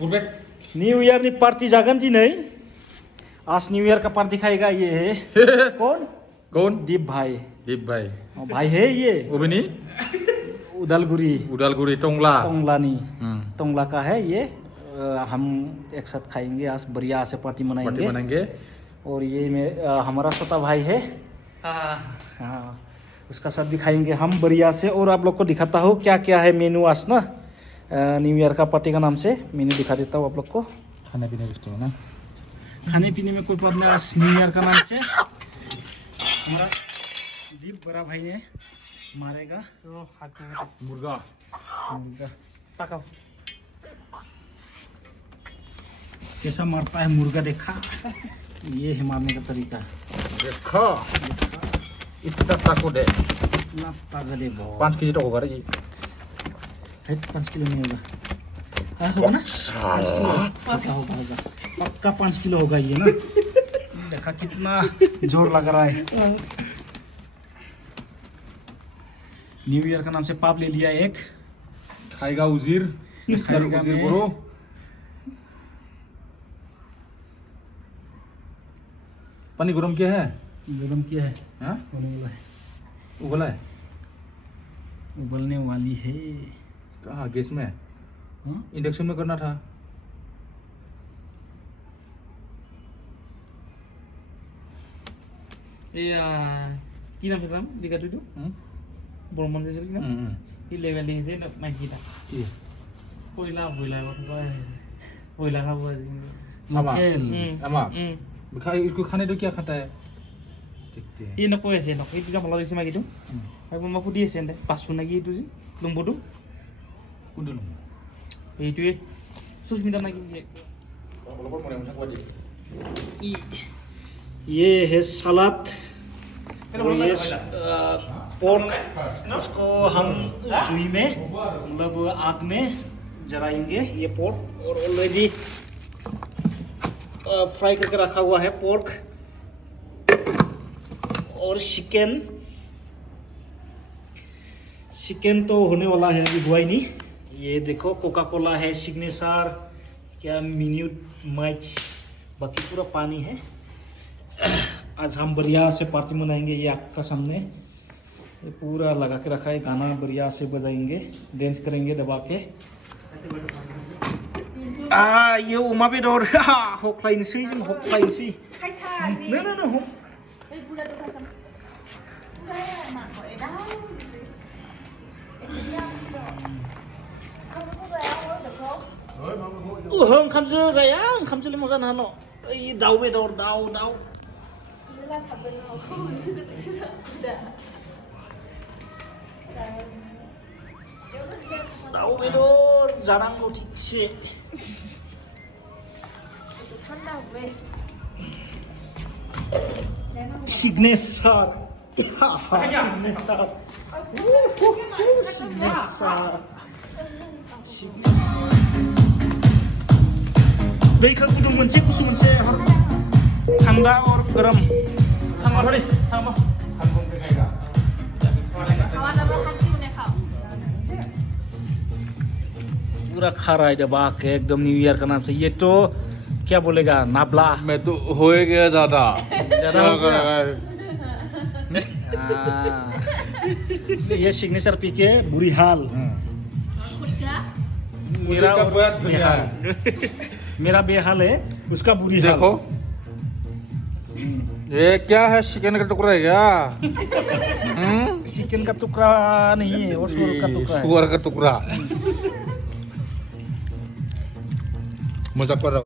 Purbek. New year नी party जागन जी नहीं आज न्यू ईयर का पार्टी खाएगा ये है कौन Kau? दीप भाई Dip bay. भाई है ये Ubini? Udalguri Udalguri Tongla. टोंगलानी Hmm. Tongla का है ये हम एक साथ खाएंगे आज बढ़िया से पार्टी Party मनाएंगे manangge. और ये हमारा छोटा भाई है हाँ उसका साथ भी खाएंगे हम बढ़िया से और आप लोग को दिखाता हूँ क्या क्या है मेनू आज ना न्यू ईयर का पार्टी का नाम से मेनू दिखा देता हूँ आप लोग को Khana pina gusto mo na? खाने पीने में कोई प्रॉब्लम आज न्यू ईयर का नाम से हमारा दीप बड़ा भाई ने मारेगा Murga. मुर्गा पकाओ कैसा मारता है मुर्गा देखा ये है मारने का तरीका Dekha. Itu tak takut deh. ना तागा दे बहुत 5 kg toko kari. 5 किलो नहीं होगा हाँ होगा ना 5 किलो पक्का होगा पक्का 5 किलो होगा ये ना देखा कितना जोर लग रहा है न्यू ईयर का नाम से पाप ले लिया एक Khaiga uzir. खाएगा Uzir मैं। bro. पानी गरम किया है? गरम किया है हाँ? होने वाला है उबला है? उबलने वाली है कहाँ गैस में? हाँ? इंडक्शन में करना था। কি নাম সেটা লিখাটো এইটো ব্ৰহ্মণ যে কি নাম কি লেভেল লিখিছে মাইকীটা Iya. কইলা ভইলা কথা কয় ভইলা খাব আজি लोकेल Ama. इसको खाने दो क्या खाता है? देखते हैं। ই নকৈ আছে নকৈ এইটো ভাল লাগিছে মাইকীটো আৰু মই সুধি আছে এনে পাঁচশ নেকি এইটো যে লম্বটো Kundo loh. এইটোৱে সুস্মিতা নেকি Kalau kau mau yang macam wajib. ये है सलाद और ये पोर्क इसको हम सुई में मतलब आग में जलाएंगे ये पोर्क और ऑलरेडी फ्राई करके रखा हुआ है पोर्क और चिकन चिकन तो होने वाला है अभी हुआ ही नहीं ये देखो कोका कोला है सिग्नेचर क्या मिन्यूट मैच बाकी पूरा पानी है आज हम बढ़िया से पार्टी मनाएंगे ये आपका सामने ये पूरा लगा के रखा है गाना बढ़िया से बजाएंगे डांस करेंगे दबा के ये उमा बेदर हख्लायनोसै जों हख्लायनोसै नो नो नो ओंखामजो जाया ओंखामजोलाय मा जानो हानो ओइ दाउ बेदर दाउ दाउ दाउ बेदर जानांगौ थिगसे सिग्नेचर सिग्नेचर सिग्नेचर दैखौ गुदुं मोनसे गुसु मोनसे ठंडा और गरम थांबा थोडी थांबा पूरा खा रहा है दबा के एकदम न्यू ईयर का नाम से ये तो क्या बोलेगा नाबला मैं तो हो गया दादा। ज्यादा हो गया। ये सिग्नेचर पी के बुरी हाल मेरा का और बहुत बेहाल मेरा बेहाल है उसका बुरी हाल देखो ये क्या है चिकन का टुकड़ा है क्या? चिकन का टुकड़ा नहीं है और सुअर का टुकड़ा है सुअर का टुकड़ा। मजाक कर रहा हूँ।